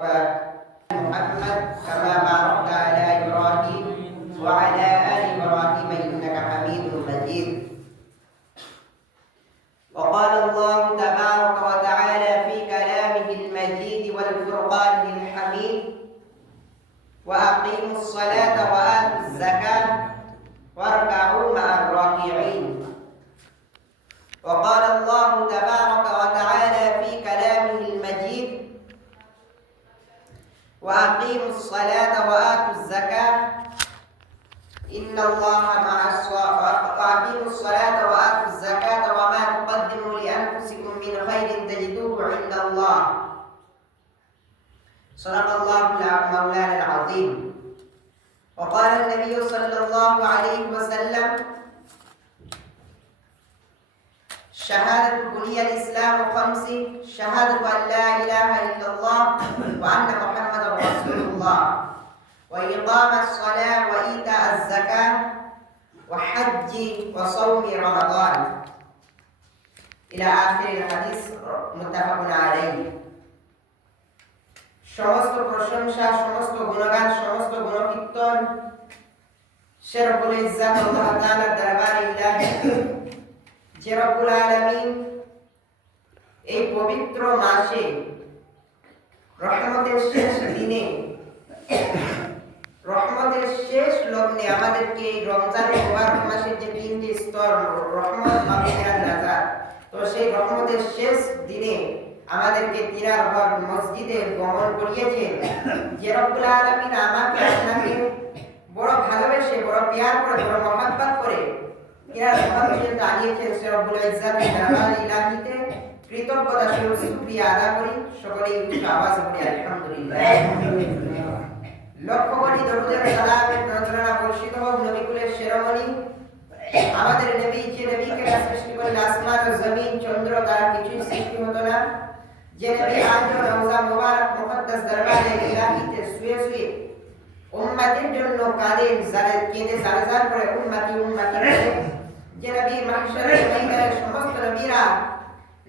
محمد كما باركت على إبراهيم وعلى آل إبراهيم إنك حميد مجيد. وقال الله تبارك وتعالى في كلامه المجيد والفرقان الحميد: وأقيموا الصلاة وآتوا الزكاة واركعوا مع الراكعين. وقال الله تبارك وتعالى في كلامه المجيد: وأقيموا الصلاة وآتوا الزكاة إن الله مع وأقيموا الصلاة وآتوا الزكاة وما تقدموا لأنفسكم من خير تجدوه عند الله. صدق الله مولانا العظيم. وقال النبي صلى الله عليه وسلم: شهادة بني الإسلام خمس: شهادة أن لا إله إلا الله وأن محمدا رسول الله، وإقام الصلاة وإيتاء الزكاة وحج وصوم رمضان إلى آخر الحديث متفق عليه. সমস্ত প্রশংসা, সমস্ত গুণগান, সমস্ত গুণকীর্তন সে রব্বুল ইজ্জত আল্লাহ তাআলার দরবারে ইলাহি, যে রব্বুল আলামিন এই পবিত্র মাসে রহমতের শেষ দিনে, রহমতের শেষ লগ্নে আমাদেরকে এই রমজানের মুবারক মাসের যে তিনটি স্তর রহমত, মাগফিরাত, নাজাত, তো সেই রহমতের শেষ দিনে আমাদেরকে তিনার ঘর মসজিদে গমন করিয়েছেন। যে রব্বুল আলামিন আমাকে আপনাকে বড় ভালোবেসে, বড় প্যার করে, বড় মহব্বত করে তিনার ঘর পর্যন্ত আনিয়েছেন, সে রব্বুল ইজ্জতের দরবারে ইলাহিতে কৃতজ্ঞতা স্বরূপ শুকরিয়া আদা করি। সকলেই উচ্চ আওয়াজে বলি আলহামদুলিল্লাহ। লক্ষ কোটি দরুদের সালামের নজরানা বর্ষিত হোক নবীকুলের শিরোমণি আমাদের নবী, যে নবীকে সৃষ্টি করলে আসমান ও জমিন, চন্দ্র তারা কিছুই সৃষ্টি হতো না, যে নবী আজও রওজা মুবারক মুকদ্দাস দরবারে ইলাহিতে শুয়ে শুয়ে উম্মতের জন্য কাঁদেন, কেঁদে জারজার করে উম্মতি উম্মতি বলে, যে নবী মাহশরের ময়দানে সমস্ত নবীরা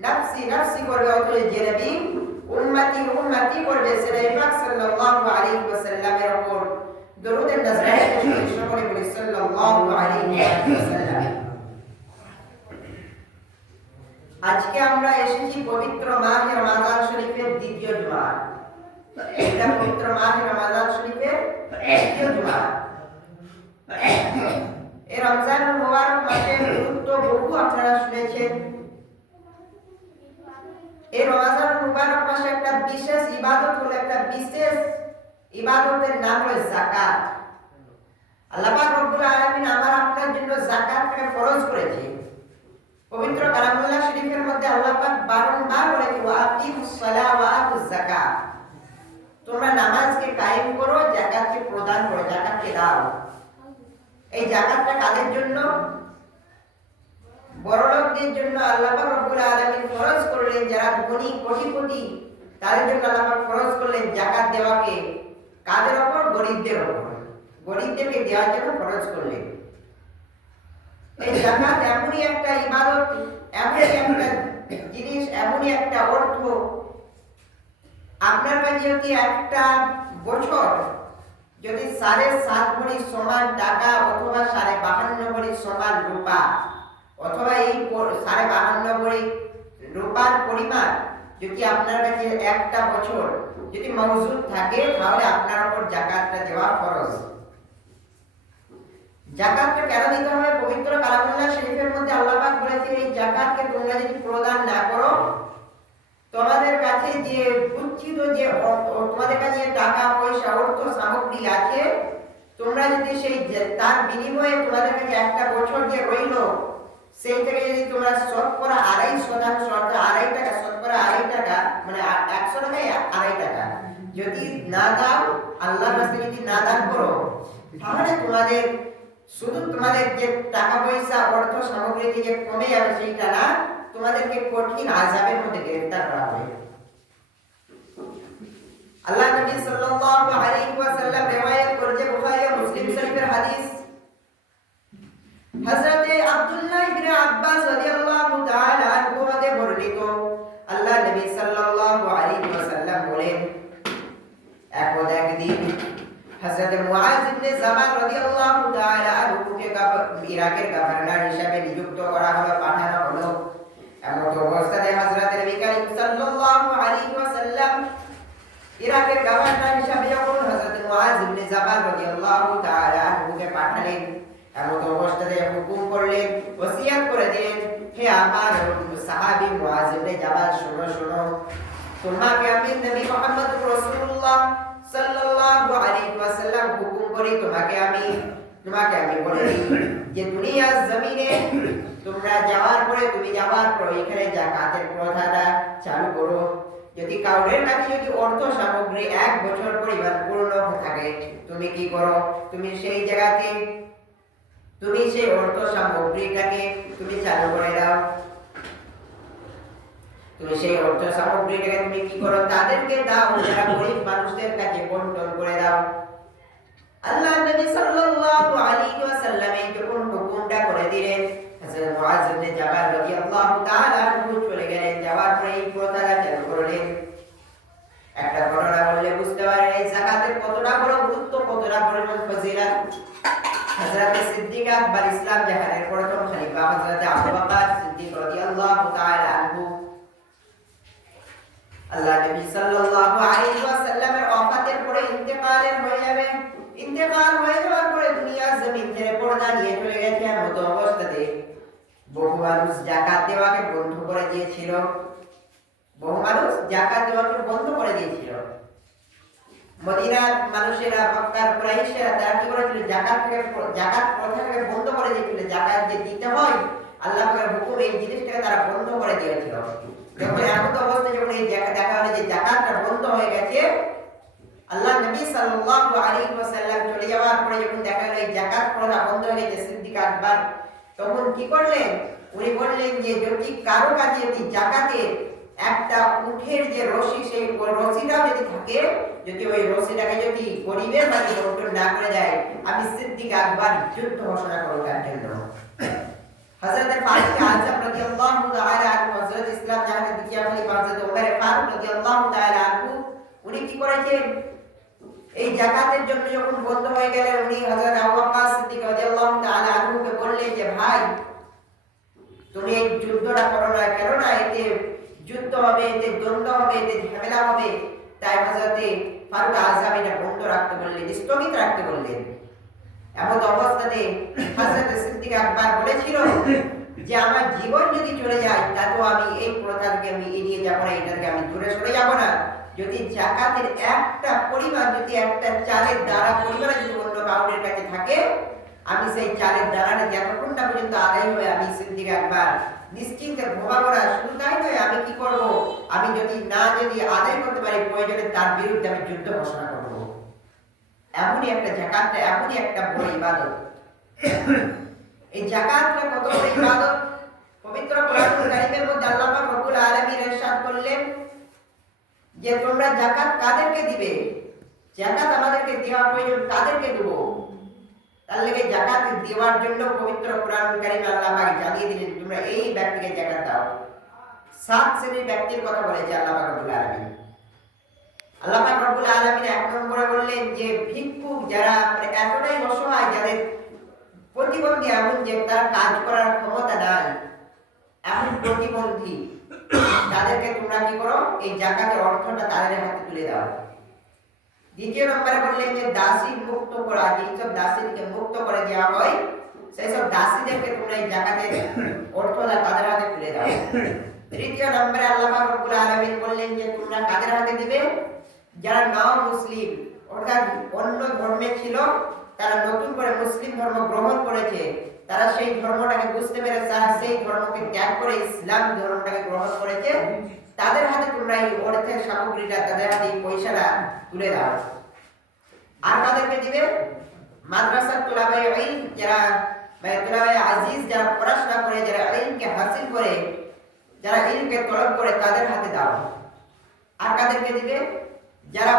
নফসি নফসি করবে, অথচ যে নবী উম্মতি উম্মতি করবে, সে নবী পাক সাল্লাল্লাহু আলাইহি ওয়াসাল্লামের উপর দরুদের নজরাত সকলে বলি সাল্লাল্লাহু আলাইহি ওয়াসাল্লাম। আজকে আমরা এসেছি পবিত্র মাহে রমাদান শরীফের দ্বিতীয় জুমা। এটা পবিত্র মাহে রমাদান শরীফের দ্বিতীয় জুমা। এই রমজানুল মুবারক মাসের গুরুত্ব বহু আপনারা শুনেছেন। এই রমজানুল মুবারক মাসে একটা বিশেষ ইবাদত হলো, একটা বিশেষ ইবাদতের নাম হলো যাকাত। আল্লাহ পাক রব্বুল আলামিন আমার আপনার জন্য যাকাতকে ফরজ করেছে। পবিত্র কালামুল্লাহ শরীফের মধ্যে আল্লাহ পাক বারংবার বলেছে ওয়া আকিমুস সালাহ ওয়া আতুজ যাকাত, তোমরা নামাজকে কায়েম করো, যাকাতকে প্রদান করো, যাকাতকে দাও। এই যাকাতটা কাদের জন্য? বড়লোকদের জন্য আল্লাহ পাক রব্বুল আলামিন ফরজ করলেন। যারা ধনী কোটিপতি তাদের জন্য আল্লাহ পাক ফরজ করলেন যাকাত দেওয়াকে। কাদের উপর? গরিবদের উপর। গরিবদেরকে দেওয়ার জন্য ফরজ করলেন। এই যাকাত এমনই একটা ইবাদত, এমনই একটা জিনিস, এমনই একটা অর্থ, আপনার কাছে যদি একটা বছর যদি 7.5 ভরি সমান টাকা অথবা 52.5 ভরি সমান রূপা অথবা এই 52.5 ভরি রূপার পরিমাণ যদি আপনার কাছে একটা বছর যদি মওজুদ থাকে, তাহলে আপনার উপর যাকাতটা দেওয়া ফরজ। যাকাতটা কেন দিতে হবে? পবিত্র কালামুল্লাহ শরীফের মধ্যে আল্লাহ পাক বলেছেন এই যাকাতকে তোমরা যদি প্রদান না করো, তোমাদের কাছে যে উচ্ছিত যে তোমাদের কাছে টাকা পয়সা অর্থ সামগ্রী আছে, তোমরা যদি সেই তার বিনিময়ে তোমাদের কাছে একটা বছর যে রইল, সেই থেকে যদি তোমরা শতকরা 2.5% অর্থাৎ 2.5 টাকা, শতকরা 2.5 টাকা মানে 100 টাকায় 2.5 টাকা যদি না দাও, আল্লাহর রাস্তায় যদি না দান করো, তাহলে তোমাদের শুধু তোমাদের যে টাকা পয়সা অর্থ সামগ্রী যে কমে যাবে সেইটা না, তোমাদেরকে কঠিন আযাবের মধ্যে গ্রেফতার করা হবে। আল্লাহ নবী সাল্লাল্লাহু আলাইহি ওয়াসাল্লাম riwayat করেছে বুখারী ও মুসলিম শরীফের হাদিস। হযরত আব্দুল্লাহ ইবনে আব্বাস রাদিয়াল্লাহু তাআলা আনহু হতে বর্ণিত, আল্লাহ নবী সাল্লাল্লাহু আলাইহি ওয়াসাল্লাম বলেন একদিন হযরত মুআয ইবনে জাবাল রাদিয়াল্লাহু তাআলা আনহুকে ইরাকের গভর্নর হিসেবে নিযুক্ত করা হলো, পাঠানো হলো। এমন অবস্থায় হযরত নবী করিম সাল্লাল্লাহু আলাইহি ওয়াসাল্লাম ইরাকের গভর্নর হিসেবে যখন হযরত মুআয ইবনে জাবাল রাদিয়াল্লাহু তাআলা আনহুকে পাঠালেন, এমন অবস্থায় হুকুম করলেন, ওসিয়ত করে দিলেন, হে আমার সাহাবী মুআয ইবনে জাবাল, শোনো শোনো, তোমাকে আমি নবী মুহাম্মদ রাসূলুল্লাহ সাল্লাল্লাহু আলাইহি ওয়াসাল্লাম হুকুম করি, তোমাকে আমি বলি যে দুনিয়ার জমিনে তোমরা তুমি যাওয়ার পরে এখানে যাকাতের প্রথাটা চালু করো। যদি কাউরের কাছে যদি অর্থ সামগ্রী 1 বছর পরিমাণ পূর্ণ থাকে, তুমি কি করো, তুমি সেই জায়গাতে তুমি সেই অর্থ সামগ্রীটাকে তুমি চালু করে দাও। তুমি সেই অর্থ সামগ্রীটাকে তুমি কি করো, তাদেরকে দাও, যারা গরিব মানুষদের কাছে বন্টন করে দাও। আল্লাহ নবী সাল্লাল্লাহু আলাইহি ওয়াসাল্লাম এই যখন হুকুমটা করে দিলেন, হযরত মুআয ইবনে জাবাল রাদিয়াল্লাহু তাআলা আনহু চলে গেলেন, যাওয়ার পরে এই প্রথাটা চালু করলেন। একটা ঘটনা বললে বুঝতে পারেন এই যাকাতের কতটা বড় গুরুত্ব, কতটা পরিমাণ ফজিলত। হযরত সিদ্দিক আকবর ইসলাম জাহানের প্রথম খলিফা হযরত আবু বকর সিদ্দিক রাদিয়াল্লাহু তাআলা আনহু, আল্লাহ নবী সাল্লাল্লাহু আলাইহি ওয়াসাল্লামের ওফাতের পরে ইন্তেকাল হয়ে যাওয়ার পরে দুনিয়ার জমিন ছেড়ে পর্দা নিয়ে চলে গেছে। এমন অবস্থাতে বহু মানুষ যাকাত দেওয়াকে বন্ধ করে দিয়েছিল। মদিনার মানুষেরা, মক্কার কুরাইশরা তারা কি করেছিল, জাকাত প্রথাটাকে বন্ধ করে দিয়েছিল। জাকাত যে দিতে হয় আল্লাহ পাকের হুকুম, এই জিনিসটাকে তারা বন্ধ করে দিয়েছিল। যখন এমন অবস্থায় যখন এই দেখা হলো যে জাকাতটা বন্ধ হয়ে গেছে, আল্লাহ নবী সাল্লাল্লাহু আলাইহি ওয়াসাল্লাম চলে যাওয়ার পরে যখন দেখা গেল এই জাকাত প্রথা বন্ধ হয়ে গেছে, সিদ্দিক আকবর তখন কি করলেন, উনি বললেন যে যদি কারো কাছে যদি জাকাতের একটা উটের যে রশি, সেই রশিটাও যদি থাকে, যদি ওই রশিটাকে যদি গরিবের বাড়ি বন্টন না করে দেয়, আমি সিদ্দিক আকবর যুদ্ধ ঘোষণা করব তার জন্য। হযরত ফারুক আযম রাদিয়াল্লাহু তাআলা আনহু, হযরত ইসলাম জাহানের দ্বিতীয় খলিফা হযরত ওমর ফারুক রাদিয়াল্লাহু তাআলা আনহু, উনি কি করেছেন, এই যাকাতের জন্য যখন বন্ধ হয়ে গেলেন, উনি হযরত আবু বকর সিদ্দিক রাদিয়াল্লাহু তাআলা আনহুকে বললেন যে ভাই, তুমি এই যুদ্ধটা করো না, কেননা এতে যুদ্ধ হবে, এতে দ্বন্দ্ব হবে, এতে ঝামেলা হবে। তাই হযরত ফারুক আযম এটা বন্ধ রাখতে বললেন, স্থগিত রাখতে বললেন। এমন অবস্থাতে হযরত সিদ্দিক আকবর বলেছিল যে আমার জীবন যদি চলে যায় তাতেও আমি এই প্রথাকে আমি এড়িয়ে যাব না, এটাকে আমি দূরে সরে যাব না। যদি যাকাতের একটা পরিমাণ, যদি একটা চালের দানা পরিমাণ যদি অন্য কাউরের কাছে থাকে, আমি সেই চালের দানাটা যতক্ষণ না পর্যন্ত আদায় হয়, আমি সিদ্দিক আকবর নিশ্চিন্তে ঘুমাবো না। শুধু তাই নয়, আমি কি করব, আমি যদি আদায় করতে পারি, প্রয়োজনে তার বিরুদ্ধে আমি যুদ্ধ ঘোষণা করব। এমনই একটা যাকাতটা, এমনই একটা বড় ইবাদত। এই যাকাতটা কত বড় ইবাদত, পবিত্র কোরআনুল কারীমের মধ্যে আল্লাহ পাক রব্বুল আলামিন ইরশাদ করলেন যে তোমরা যাকাত কাদেরকে দিবে, যাকাত আমাদেরকে দেওয়া প্রয়োজন, কাদেরকে দেব। তার লাগে যাকাত দেওয়ার জন্য পবিত্র কোরআনুল কারীমে আল্লাহ পাক জানিয়ে দিলেন তোমরা এই ব্যক্তিকে যাকাত দাও। 7 শ্রেণীর ব্যক্তির কথা বলেছে আল্লাহ পাক রব্বুল আলামিন। আল্লাহ পাক রব্বুল আলামিন 1 নম্বরে বললেন যে ভিক্ষুক, যারা এতটাই অসহায়, যাদের প্রতিবন্ধী, এমন যে তার কাজ করার ক্ষমতা নাই, এমন প্রতিবন্ধী, তাদেরকে তোমরা কি করো, এই যাকাতের অর্থটা তাদের হাতে তুলে দাও। দ্বিতীয় নম্বরে বললেন যে দাসী মুক্ত করা, যেসব দাসীকে মুক্ত করে দেওয়া হয়, সেই সব দাসীদেরকে তোমরা এই যাকাতের অর্থটা তাদের হাতে তুলে দাও। তৃতীয় নম্বরে আল্লাহ পাক রব্বুল আলামিন বললেন যে তোমরা কাদের হাতে দিবে, যারা নাও মুসলিম, অর্থাৎ অন্য ধর্মে ছিল, তারা নতুন করে মুসলিম ধর্ম গ্রহণ করেছে, তারা সেই ধর্মটাকে বুঝতে পেরেছে, তারা সেই ধর্মকে ত্যাগ করে ইসলাম ধর্মটাকে গ্রহণ করেছে, তাদের হাতে তোমরা এই অর্থের সামগ্রীটা, তাদের হাতে এই পয়সাটা তুলে দাও। আর কাদেরকে দিবে, মাদ্রাসার তুলাবায়ে ইলম, যারা তুলাবায়ে আজিজ, যারা পড়াশোনা করে, যারা ইলমকে হাসিল করে, যারা ইলমকে তলব করে, তাদের হাতে দাও। আর কাদেরকে দিবে, যারা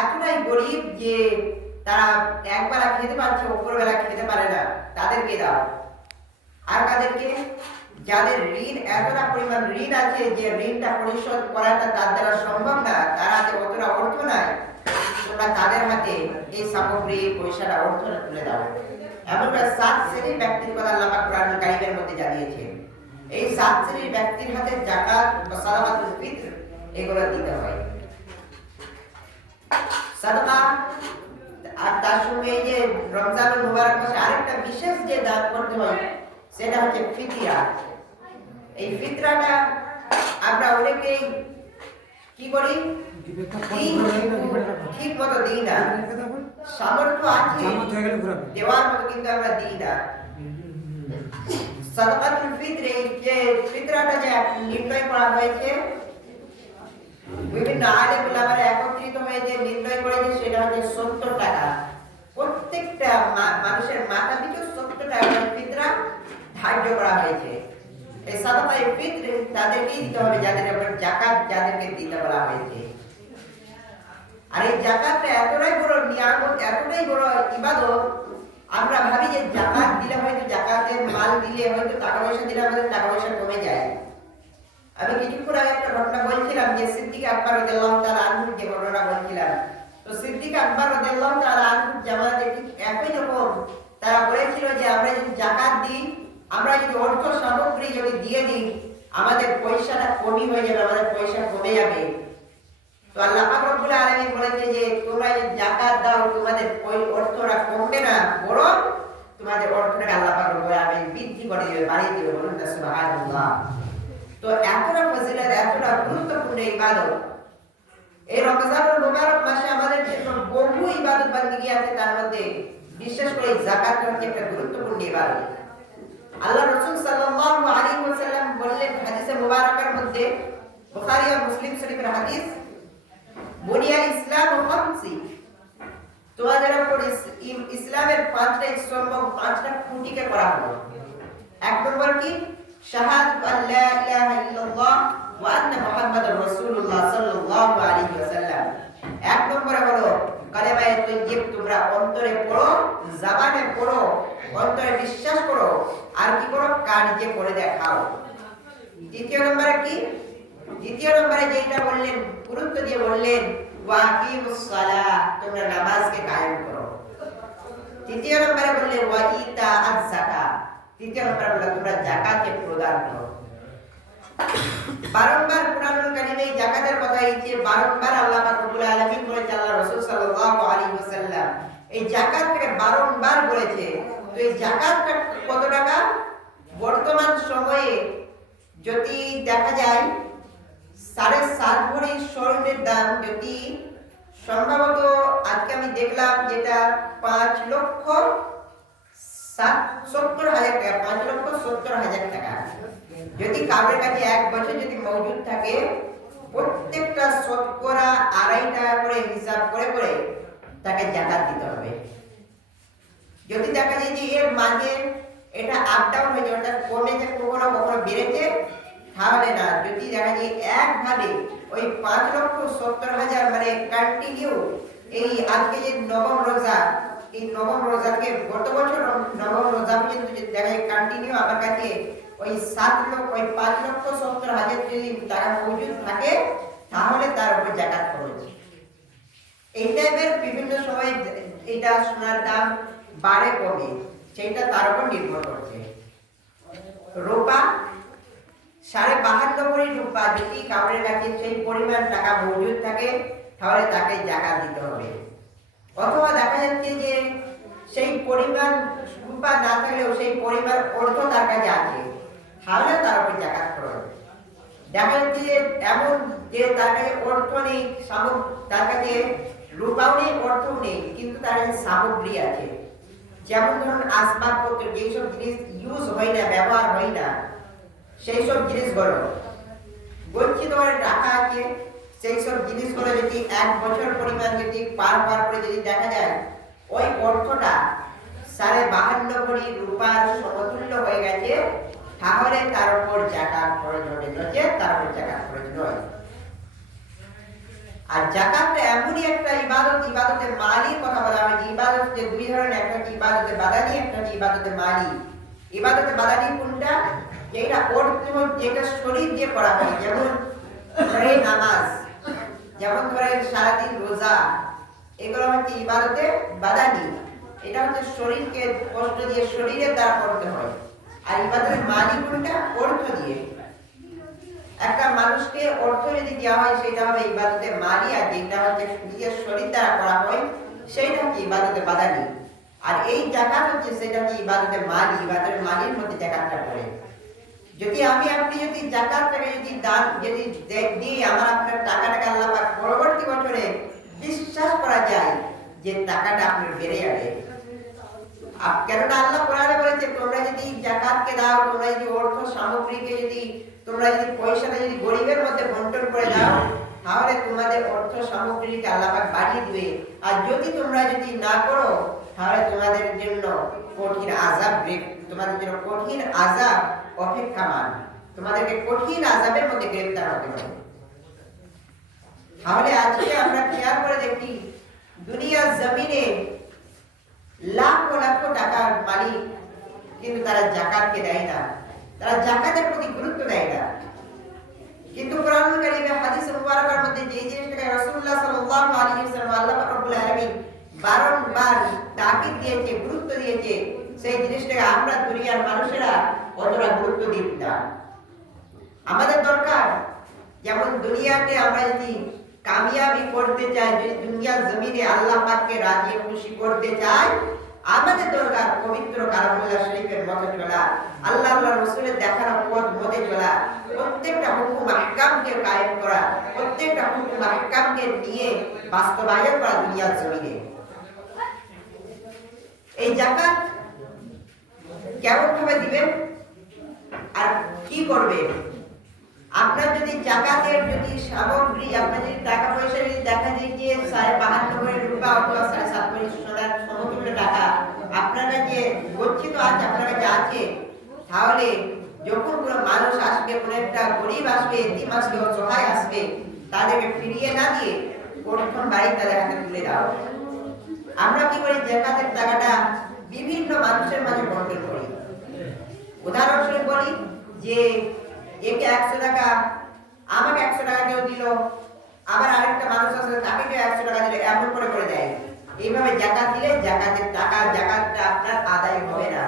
এতটাই গরিব যে তারা একবেলা খেতে পারছে, উপরবেলা খেতে পারে না, তাদেরকে দাও। আর কাদেরকে, যাদের ঋণ, এতটা পরিমাণ ঋণ আছে যে ঋণটা পরিশোধ করাটা তার দ্বারা সম্ভব না, তার হাতে অতটা অর্থ নাই, তো তোমরা তাদের হাতে এই সামগ্রী পয়সাটা অর্থটা তুলে দাও। এমনটা 7 শ্রেণীর ব্যক্তির কথা আল্লাহ পাক কোরআনুল কারীমের মধ্যে জানিয়েছেন। এই 7 শ্রেণীর ব্যক্তির হাতে যাকাত বা সাদাকাতুল ফিতর এগুলো দিতে হয়। সাদাকা আর তার সঙ্গে এই যে রমজানুল মুবারক মাসে আরেকটা বিশেষ যে দান করতে হয় সেটা হচ্ছে ফিতরা। এই ফিতরাটা আমরা অনেকেই কি করি, ঠিক মতো দিই না, সামর্থ্য আছে দেওয়ার মতো কিন্তু আমরা দিই না। সাদাকাতুল ফিতর যে ফিতরাটা যে নির্ণয় করা হয়েছে, বিভিন্ন আলেম উলামারা একত্রিত হয়ে যে নির্ণয় করেছে সেটা হচ্ছে 70 টাকা। প্রত্যেকটা মানুষের মাথা পিছু 70 টাকা ফিতরা ধার্য করা হয়েছে। এই সাদাকায়ে ফিতর তাদেরকেই দিতে হবে যাদের উপর যাকাত যাদেরকে দিতে বলা হয়েছে। আর এই যাকাতটা এতটাই বড় নিয়ামত, এতটাই বড় ইবাদত, আমরা ভাবি যে যাকাত দিলে হয়তো জাকাতের মাল দিলে হয়তো টাকা পয়সা দিলে আমাদের টাকা পয়সা কমে যায়। আমি কিছুক্ষণ আগে একটা ঘটনা বলছিলাম যে সিদ্দিক আকবর রাদিয়াল্লাহু তাআলা আনহু যে ঘটনা বলছিলাম, তো সিদ্দিক আকবর রাদিয়াল্লাহু তাআলা আনহু জামাতে ঠিক একই রকম তারা বলেছিল যে আমরা যদি যাকাত দিই, আমরা যদি অর্থ সামগ্রী যদি দিয়ে দিই, আমাদের পয়সাটা কমই হয়ে যাবে, আমাদের পয়সা কমে যাবে। তো আল্লাহ পাক রব্বুল আলামিন বলেছে যে তোমরা যদি যাকাত দাও তোমাদের ওই অর্থটা কমবে না, বরং তোমাদের অর্থটাকে আল্লাহ পাক রব্বুল আলামিন বৃদ্ধি করে দিবে, বাড়িয়ে দিবে। বলুন না সুবহানাল্লাহ। তো এতটা ফজিলত, এতটা গুরুত্বপূর্ণ ইবাদত এই রমজানুল মুবারক মাসে আমাদের জন্য বহু ইবাদত বান্দিগি আছে, তার মধ্যে বিশেষ করে যাকাত হচ্ছে একটা গুরুত্বপূর্ণ ইবাদত। আল্লাহ রাসূল সাল্লাল্লাহু আলাইহি ওয়াসাল্লাম বললেন হাদিসে মুবারাকার মধ্যে, বুখারী ও মুসলিম শরীফের হাদিস, বুনিয়াল ইসলাম ও খামসি, তোমাদের উপর ইসলামের 5টা স্তম্ভ, 5টা খুঁটিকে করা হলো। এক নম্বর কি? শাহাদাতু আল্লা ইলাহা ইল্লাল্লাহ ওয়া আন্না মুহাম্মাদুর রাসূলুল্লাহ সাল্লাল্লাহু আলাইহি ওয়াসাল্লাম। এক নম্বরে হলো কালেমায়ে তাইয়্যিব, তোমরা অন্তরে পড়ো, জবানে পড়ো, অন্তরে বিশ্বাস করো, আর কি করো? কার্যে করে দেখাও। দ্বিতীয় নম্বরে কি? দ্বিতীয় নম্বরে যেটা বললেন, গুরুত্ব দিয়ে বললেন, ওয়া আকিমুস সালাহ, তোমরা নামাজকে কায়েম করো। তৃতীয় নম্বরে বললেন ওয়া ইতাআজ যাকাত, তৃতীয় নম্বরে বললেন তোমরা যাকাতকে প্রদান করো। বারংবার কুরআনুল কারীমে যাকাতের কথা এইছে, বারংবার আল্লাহ পাক রব্বুল আলামিন বলেছে, আল্লাহ রাসূল সাল্লাল্লাহু আলাইহি ওয়াসাল্লাম এই যাকাতকে বারংবার বলেছে। তো এই যাকাতটা কত টাকা? বর্তমান সময়ে যদি দেখা যায় 7.5 ভরি স্বর্ণের দাম যদি সম্ভবত আজকে আমি দেখলাম যেটা 5,70,000 টাকা, 5,70,000 টাকা। যদি কাউরের কাছে 1 বছর যদি মজুদ থাকে, প্রত্যেকটা শতকরা 2.5 টাকা করে হিসাব করে করে তাকে যাকাত দিতে হবে। যদি দেখা যায় যে এর মাঝে এটা আপ ডাউন হয়ে যায়, ওটা কমেছে, কখনো কখনো বেড়েছে, তাহলে না। যদি দেখা যায় একভাবে ওই 5,70,000 মানে কন্টিনিউ, এই আজকে যে নবম রোজা, এই নবম রোজাকে গত বছর নবম রোজা পর্যন্ত যদি দেখা যায় কন্টিনিউ আমার কাছে ওই 5,70,000 যদি টাকা মজুদ থাকে, তাহলে তার উপর যাকাত খরচ। এই টাইপের বিভিন্ন সময় এটা সোনার দাম বাড়ে কমে, সেটা তার উপর নির্ভর করছে। রূপা 52.5 ভরি রূপা যদি কাউরের কাছে সেই পরিমাণ টাকা মজুদ থাকে, তাহলে তাকে যাকাত দিতে হবে। অথবা দেখা যাচ্ছে যে সেই পরিমাণ রূপা না থাকলেও সেই পরিমাণ অর্থ তার কাছে আছে, তাহলে তার উপর যাকাত খরচ। দেখা যাচ্ছে যে এমন যে তার কাছে অর্থ নেই, তার কাছে রূপাও নেই, অর্থও নেই, কিন্তু তার কাছে সামগ্রী আছে। যেমন ধরুন আসবাবপত্র, যেসব জিনিস ইউজ হয় না, ব্যবহার হয় না, সেই সব জিনিসগুলো গচ্ছিত করে রাখা আছে, সেই সব জিনিসগুলো যদি 1 বছর পরিমাণ যদি পার করে যদি দেখা যায় ওই অর্থটা 52.5 ভরি রূপার সমতুল্য হয়ে গেছে, তাহলে তার উপর যাকাত খরচ হবে, নচেত তার উপর যাকাত খরচ নয়। আর যাকাতটা এমনই একটা ইবাদত, ইবাদতের মালি কথা বলা হয় যে ইবাদত যে 2 ধরনের, একটা হচ্ছে ইবাদতে বাদানি, একটা হচ্ছে ইবাদতে মালি। ইবাদতে বাদানি কোনটা? যেটা অর্থ, যেটা শরীর দিয়ে করা হয়, যেমন ধরেন নামাজ, যেমন ধরেন সারাদিন রোজা, এগুলো হচ্ছে ইবাদতে বাদানি। এটা হচ্ছে শরীরকে কষ্ট দিয়ে শরীরের দ্বারা করতে হয়। আর ইবাদতের মানি কোনটা? অর্থ দিয়ে। একটা মানুষকে অর্থ যদি দেওয়া হয় সেটা হবে ইবাদতে মানি, আর যেটা হচ্ছে নিজের শরীর দ্বারা করা হয় সেইটা হচ্ছে ইবাদতে বাদানি। আর এই জাকাত হচ্ছে সেটা হচ্ছে ইবাদতে মানি, ইবাদতের মানির মধ্যে জাকাতটা পড়ে। যদি আপনি যদি জাকাতটাকে যদি দান যদি দিই, আমার আপনার টাকাটাকে আল্লাহ পাক পরবর্তী বছরে বিশ্বাস করা যায় যে টাকাটা আপনার বেড়ে যাবে। কেননা আল্লাহ কোরআনে বলেছে তোমরা যদি জাকাতকে দাও, তোমরা যদি অর্থ সামগ্রীকে যদি তোমরা যদি পয়সাটা যদি গরিবের মধ্যে বন্টন করে দাও, তাহলে তোমাদের অর্থ সামগ্রীকে আল্লাহ পাক বাড়িয়ে দিবে। আর যদি তোমরা যদি না করো তাহলে তোমাদের জন্য কঠিন আযাব, তোমাদের জন্য কঠিন আযাব অপেক্ষামান, তোমাদেরকে কঠিন আযাবের মধ্যে গ্রেফতার হতে হবে। তাহলে আজকে আমরা খেয়াল করে দেখি দুনিয়ার জমিনে লাখ লাখ টাকার মালিক, কিন্তু তারা জাকাতকে দেয় না, তারা জাকাতের প্রতি গুরুত্ব দেয় না। কিন্তু কোরআনুল কারীমে হাদিস মুবারকের মধ্যে যে জিনিসটাকে রাসূলুল্লাহ সাল্লাল্লাহু আলাইহি ওয়াসাল্লাম আল্লাহ পাক রব্বুল আলামিন বারংবার তাকিদ দিয়েছে, গুরুত্ব দিয়েছে, সেই জিনিসটাকে আমরা দুনিয়ার মানুষেরা অতটা গুরুত্ব দিই না। আমাদের দরকার যেমন দুনিয়াতে আমরা যদি কামিয়াবি করতে চাই, যদি দুনিয়ার জমিনে আল্লাহ পাককে রাজি খুশি করতে চাই, আমাদের দরকার পবিত্র কালামুল্লাহ শরীফের মতে চলা, আল্লাহর রাসূলের দেখানো পথ মতে চলা, প্রত্যেকটা হুকুম আহকামকে কায়েম করা, প্রত্যেকটা হুকুম আহকামকে নিয়ে বাস্তবায়ন করা দুনিয়ার জমিনে। এই জাকাত কেমন ভাবে দিবেন আর কি করবেন? আপনার যদি জাকাতের যদি সামগ্রী, আপনার যদি টাকা পয়সা যদি দেখা যায় যে 52 রুপা অথবা 7.5 সোনার সমতুল্য টাকা আপনার কাছে গচ্ছিত আছে, আপনার কাছে আছে, তাহলে যখন কোনো মানুষ আসবে, কোনো একটা গরিব আসবে, এতিম আসবে, অসহায় আসবে, তাদেরকে ফিরিয়ে না দিয়ে প্রথম বাড়ি তাদের হাতে তুলে দাও। আমরা কি করি? জাকাতের টাকাটা বিভিন্ন মানুষের মাঝে বন্টন করি। উদাহরণস্বরূপ বলি যে একে 100 টাকা, আমাকে 100 টাকা কেউ দিল, আবার আরেকটা মানুষ আছে তাকে কেউ 100 টাকা দিলে, এমন করে করে দেয়। এইভাবে জাকাত দিলে জাকাতের টাকা, জাকাতটা আপনার আদায় হবে না।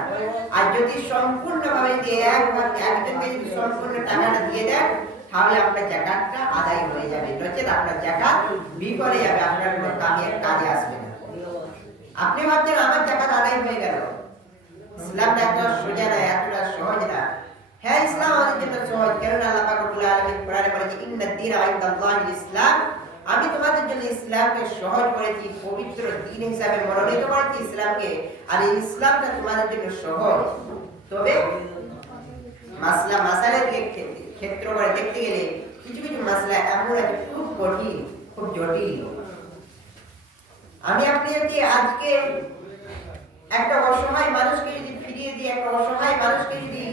আর যদি সম্পূর্ণভাবে যদি একজনকে যদি সম্পূর্ণ টাকাটা দিয়ে দেন, তাহলে আপনার জাকাতটা আদায় হয়ে যাবে, নচেত আপনার জাকাত বিফলে যাবে, আপনার কোনো কাজে আসবে না। আপনি ভাবছেন আমার জাকাত আদায় হয়ে গেল, ইসলামটা এত সোজা না, এতটা সহজ না। হ্যাঁ, ইসলাম আমাদের জন্য সহজ, কারণ আল্লাহ পাক রব্বুল আলামিন কোরআনে বলেছে ইন্নাদ দীনা ইনদাল্লাহিল ইসলাম, আমি তোমাদের জন্য ইসলামকে সহজ করেছি, পবিত্র দ্বীন হিসাবে মনোনীত করেছি ইসলামকে, আর এই ইসলামটা তোমাদের জন্য সহজ। তবে মাসালার ক্ষেত্র করে দেখতে গেলে কিছু কিছু মাসলা এমন আছে খুব কঠিন, খুব জটিল। আমি আপনাকে আজকে একটা অসহায় মানুষকে যদি ফিরিয়ে দিই, একটা অসহায় মানুষকে যদি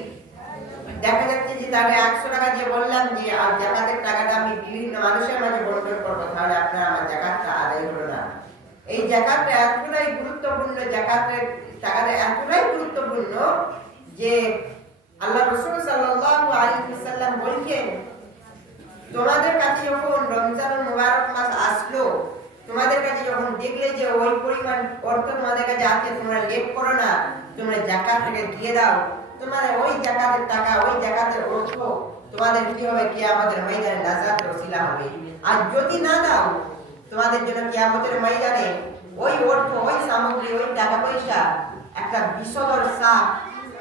দেখা যাচ্ছে যে তাকে 100 টাকা দিয়ে বললাম যে আর জাকাতের টাকাটা আমি বিভিন্ন মানুষের মাঝে বন্টন করবো, তাহলে আপনার আমার জাকাতটা আদায় হলো না। এই জাকাতটা এতটাই গুরুত্বপূর্ণ, জাকাতের টাকাটা এতটাই গুরুত্বপূর্ণ যে আল্লাহ রাসূল সাল্লাল্লাহু আলাইহি ওয়াসাল্লাম বলেছেন, তোমাদের কাছে যখন রমজানুল মুবারক মাস আসলো, তোমাদের কাছে যখন দেখলে যে ওই পরিমাণ অর্থ তোমাদের কাছে আছে, তোমরা লেট করো না, তোমরা জাকাতটাকে দিয়ে দাও। তোমাদের ওই জাকাতের টাকা, ওই জাকাতের অর্থ তোমাদের কি হবে? কিয়ামতের ময়দানে নাজাতের ওসিলা হবে। আর যদি না দাও, তোমাদের জন্য কিয়ামতের ময়দানে ওই অর্থ, ওই সামগ্রী, ওই টাকা পয়সা একটা বিষধর সাপ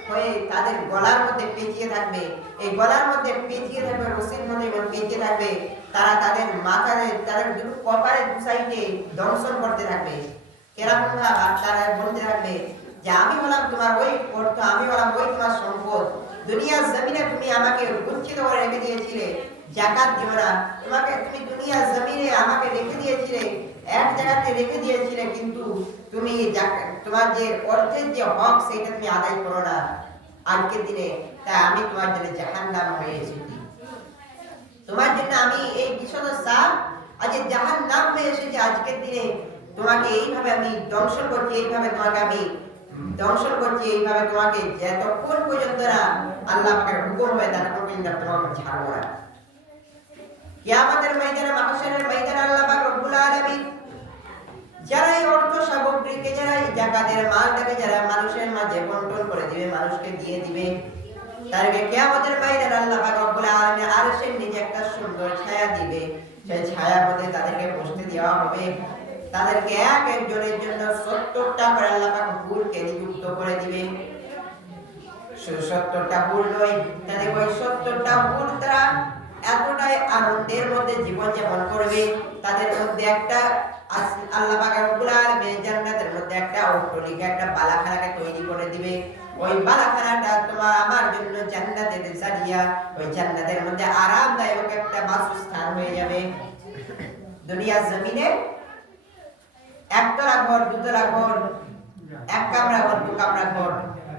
হয়ে তাদের গলার মধ্যে পেঁচিয়ে থাকবে। এই গলার মধ্যে পেঁচিয়ে থাকবে, রশির মধ্যে পেঁচিয়ে থাকবে। তারা তাদের মাথায়, তাদের কপালের দু সাইডে দংশন করতে থাকবে। এরকম তারা বলতে থাকবে যে আমি হলাম তোমার ওই অর্থ, আমি হলাম ওই তোমার সম্পদ। দুনিয়ার জমিনে তুমি আমাকে বঞ্চিত করে রেখে দিয়েছিলে, জাকাত দিও না, তুমি দুনিয়ার জমিনে আমাকে রেখে দিয়েছিলে, এক জায়গাতে রেখে দিয়েছিলে, কিন্তু তুমি তোমার যে অর্থের যে হক সেটা তুমি আদায় করো না আজকের দিনে, তাই আমি তোমার জন্য জাহান্নাম হয়ে এসেছি। তোমার জন্য আমি এই বিষদ সাপ আজ জাহান্নাম হয়ে এসেছি আজকের দিনে। তোমাকে এইভাবে আমি দংশন করছি, এইভাবে তোমাকে আমি দংশন করছি, এইভাবে তোমাকে যতক্ষণ পর্যন্ত না আল্লাহ পাকের হুকুম হবে ততক্ষণ পর্যন্ত তোমাকে ছাড়বো না। কিয়ামতের ময়দানে, মাহশরের ময়দানে আল্লাহ পাক রব্বুল আলামিন যারা এই অর্থ সামগ্রীকে, যারা এই জাকাতের মালটাকে যারা মানুষের মাঝে বন্টন করে দিবে, মানুষকে দিয়ে দিবে, তাদেরকে কিয়ামতের ময়দানে আল্লাহ পাক রব্বুল আলামিন আরশের নিচে একটা সুন্দর ছায়া দিবে। সেই ছায়ার মধ্যে তাদেরকে বসতে দেওয়া হবে। তাদেরকে এক একজনের জন্য 70টা করে আল্লাহ পাক হুরকে নিযুক্ত করে দিবে। 70টা হুর নয়, তাদের ওই 70টা হুর তারা এতটাই আনন্দের মধ্যে জীবন যাপন করবে, তাদের মধ্যে একটা আল্লাহ পাক রব্বুল আলামিন জান্নাতের মধ্যে একটা অট্টালিকা, একটা বালাখানাকে তৈরি করে দিবে। ওই বালাখানাটা তোমার আমার জন্য জান্নাতের জারিয়া, ওই জান্নাতের মধ্যে আরামদায়ক একটা বাসস্থান হয়ে যাবে। দুনিয়ার জমিনে একতলা ঘর, দুতলা ঘর, এক কামরা ঘর, দু কামরা ঘর,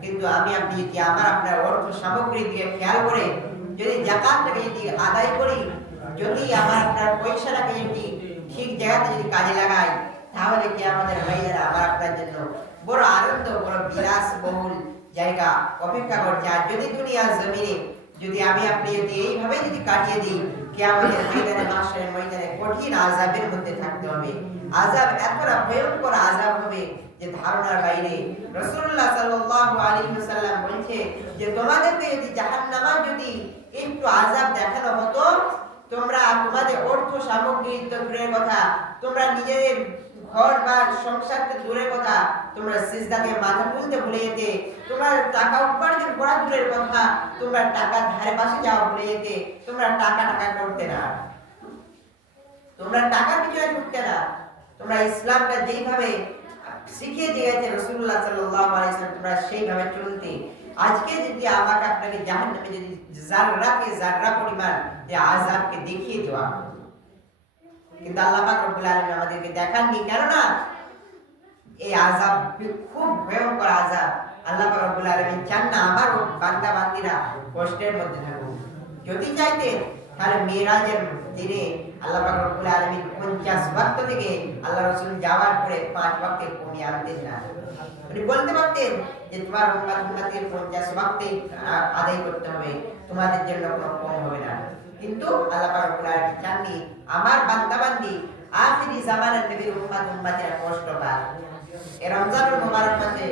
কিন্তু আমি আপনি যদি আমার আপনার অর্থ সামগ্রী দিয়ে খেয়াল করে যদি যাকাতটাকে যদি আদায় করি, যদি আমার আপনার পয়সাটাকে যদি ঠিক জায়গাতে যদি কাজে লাগাই, তাহলে কি আমাদের ভাইয়েরা আমার আপনার জন্য বড় আনন্দ, বড় বিলাসবহুল জায়গা অপেক্ষা করছে। আর যদি দুনিয়ার জমিনে যদি আমি আপনি যদি এইভাবে যদি কাটিয়ে দিই, কিয়ামতের ময়দানে, মাশারের ময়দানে কঠিন আযাবের মধ্যে থাকতে হবে। আযাব এতটা ভয়ঙ্কর আযাব হবে যে ধারণার বাইরে। রাসূলুল্লাহ সাল্লাল্লাহু আলাইহি ওয়াসাল্লাম বলেছে যে তোমাদেরকে যদি জাহান্নামে যদি একটু আযাব দেখানো হতো, তোমরা তোমাদের অর্থ সামগ্রী তো দূরের কথা, তোমরা নিজেদের ঘর বা সংসারকে দূরের কথা, তোমরা সিজদাতে মাথা তুলতে ভুলে যেতে, তোমার টাকা উপার্জন করা দূরের কথা, তোমরা টাকা ধারে পাশে যাওয়া ভুলে যেতে, তোমরা টাকা করতে না, তোমরা টাকার পিছনে ছুটতে না, তোমরা ইসলামটা যেইভাবে শিখিয়ে দিয়েছে রাসূলুল্লাহ সাল্লাল্লাহু আলাইহি ওয়াসাল্লাম তোমরা সেইভাবে চলতে। আজকে যদি আমাকে আপনাকে জাহান্নামে যদি জাররা পরিমাণ যে আযাবকে দেখিয়ে দেওয়া, কিন্তু আল্লাহ পাক রব্বুল আলামিন আমাদেরকে দেখাননি, কেননা এই আযাব খুব ভয়ঙ্কর আযাব। আল্লাহ পাক রব্বুল আলামিন চান না আমার বান্দা বান্দীরা কষ্টের মধ্যে থাকুক। যদি চাইতেন তাহলে মিরাজের দিনে আল্লাহ পাক রব্বুল আলামিন 50 ওয়াক্ত থেকে আল্লাহ রাসূল যাওয়ার পরে 5 ওয়াক্তে কমিয়ে আনতেন না। উনি বলতে পারতেন যে তোমার উম্মতের 50 ওয়াক্তে আদায় করতে হবে, তোমাদের জন্য কোনো কম হবে না। কিন্তু আল্লাহ পাক রব্বুল আলামিন চাননি আমার বান্দা বান্দি আখিরি জামানার নবীর উম্মতেরা কষ্ট পাক। এই রমজানুল মুবারক মাসে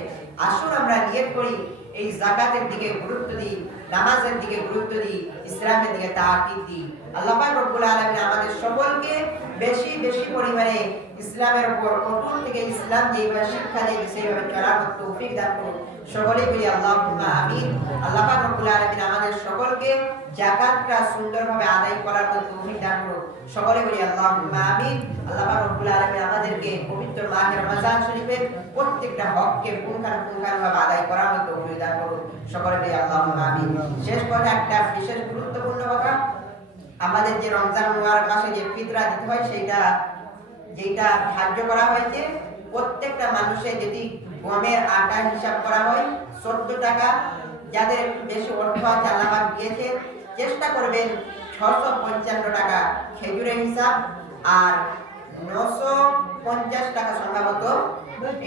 আসুন আমরা নিয়ত করি এই যাকাতের দিকে গুরুত্ব দিই, নামাজের দিকে গুরুত্ব দিই, ইসলামের দিকে তাকিদ দিই। আল্লাহ পাক রব্বুল আলামিন আমাদের সকলকে বেশি বেশি পরিমাণে ইসলামের উপর অটল থেকে ইসলাম যেভাবে শিক্ষা দিয়ে সেইভাবে চলার তৌফিক দান করুন। সকলে বলি আল্লাহুম্মা আমিন। আল্লাহ পাক রব্বুল আলামিন আমাদের সকলকে যাকাতটা সুন্দরভাবে আদায় করার তৌফিক দান করুন। সকলে বলি আল্লাহুম্মা আমিন। আল্লাহ পাক রব্বুল আলামিন আমাদেরকে পবিত্র মাহে রমজান শরীফের প্রত্যেকটা হককে পুঙ্খানুপুঙ্খানুভাবে আদায় করার তৌফিক দান করুন। সকলে বলি আল্লাহুম্মা আমিন। শেষ কথা, একটা বিশেষ গুরুত্বপূর্ণ কথা, আমাদের যে রমজান মুবারক মাসে যে ফিতরা দিতে হয় যেটা ধার্য করা হয়েছে, প্রত্যেকটা মানুষের যদি গমের আটা হিসাব করা হয় 14 টাকা, যাদের একটু বেশি অর্থ আছে আল্লাহ পাক দিয়েছে চেষ্টা করবেন 655 টাকা খেজুরের হিসাব, আর 950 টাকা সম্ভবত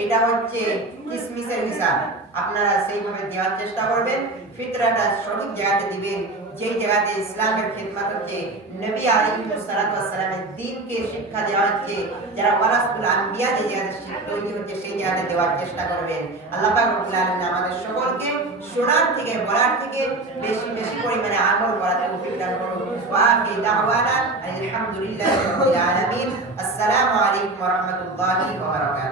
এটা হচ্ছে কিসমিসের হিসাব। আপনারা সেইভাবে দেওয়ার চেষ্টা করবেন। ফিতরাটা সঠিক জায়গাতে দিবেন, যেই জায়গাতে ইসলামের খিদমত হচ্ছে, নবী আলাইহিস সালাতু ওয়াস সালামের দ্বীনকে শিক্ষা দেওয়া হচ্ছে, যারা ওয়ারাসুল আম্বিয়া যে জায়গাতে তৈরি হচ্ছে সেই জায়গাতে দেওয়ার চেষ্টা করবেন। আল্লাহ পাক রব্বুল আলামিন আমাদের সকলকে শোনার থেকে বলার থেকে বেশি বেশি পরিমাণে আমল করার তৌফিক দান করুন। ওয়া আখিরু দাওয়ানা আলহামদুলিল্লাহি রাব্বিল আলামিন। আসসালামু আলাইকুম ওয়া রাহমাতুল্লাহি ওয়া বারাকাতুহু।